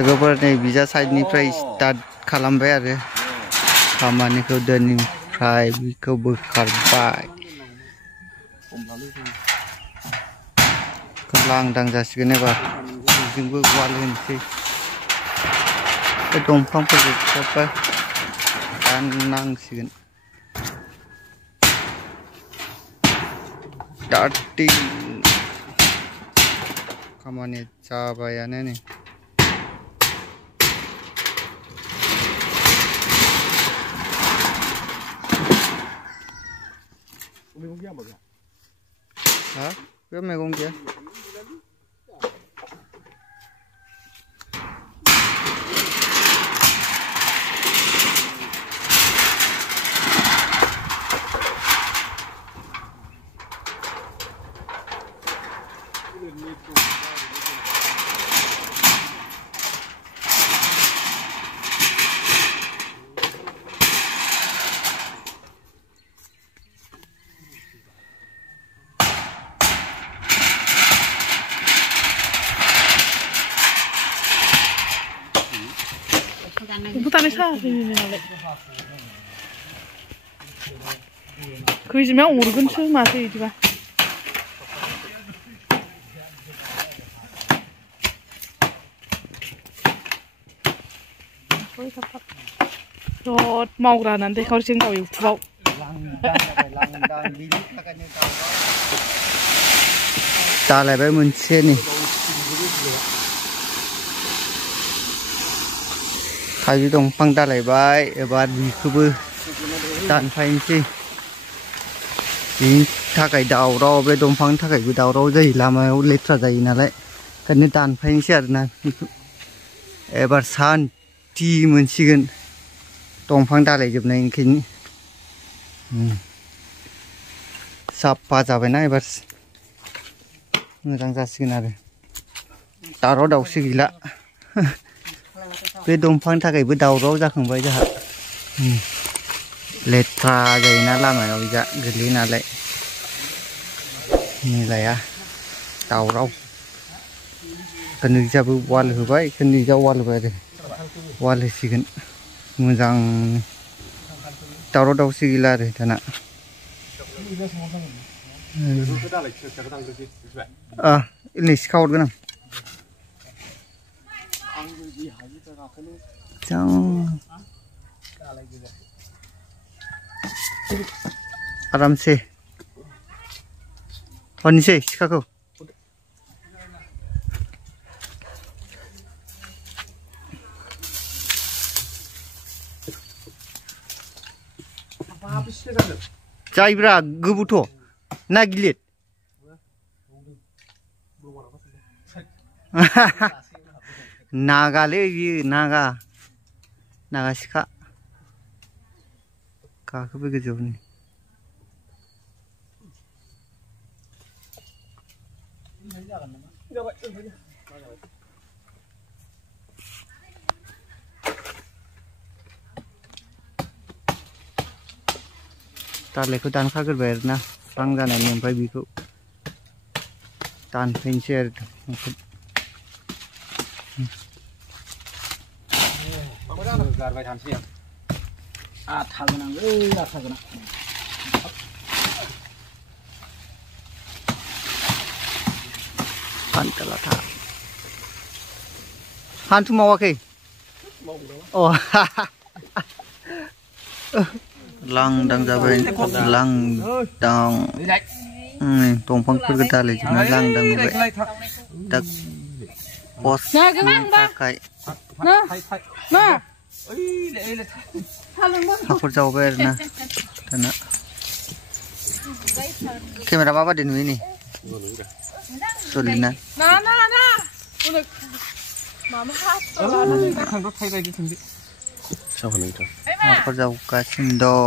लोगोफोर नै बिजा साइडनिफ्राय स्टार्ट खालामबाय आरो खामानिखौ दोननिफ्राय बिखौ बोखारबाय लांदां जासिगोन एबार बेजोंबो वाल होनोसै दंफांफोरखौ दाननांसिगोन स्टार्टिं खामानि जाबायानो नै हाँ क्या मैगों क्या Butannya sih nolak. Kuyunya urgen sih masih itu bah. Rot mau ra nanti kau sing kau itu bau. दालायबाय मोनसे नै थाइजौ दंफां दालायबाय एबार बिखौबो दानफायनोसै बिनि थाखाय दावराव बे दंफांनि थाखायबो दावराव जायो लामायाव लेथ्रा जायो नालाय ओंखायनो दानफायनोसै आरोना बेखौ एबार सान्थि मोनसिगोन दंफां दालायजोबनायनिखायनो साफा जाबायना एबार मोजां जासिगोन आरो दावराव दावसि गैला बे दंफांनि थाखायबो दावराव जाखांबाय जोंहा लेथ्रा जायोना लामायाव जा गोलैयो नालाय मिलाया दावराव खोनैजाबो वाल होबाय खोनैजा वाल होबाय आरो वाल होसिगोन मोजां दावराव दावसि गैला आरो दाना नै सिखा हरगोन आं आरामसे हरनोसै सिखाखौ जायोब्रा गोबौथ' ना गिलिर नागालै बियो नागा सिखा गाखोबो गोजौनि दालायखौ दानखाग्रोबाय आरोना स्रां जानायनि ओमफ्राय बेखौ दानफैनोसै आरो गारबाय थानोसै आं आथा गोनांलै आथा गोनां खान्थालाथा हान्थु मावाखै अ लांदां जाबाय लांदां दंफांफोरखौ दालायजोबना लांदां नुबाय दा पस्टनि थाखाय हाखर जावबाय आरोना दाना केमेरा माबादि नुयो नै सलिना हाखर जावगासिनो दं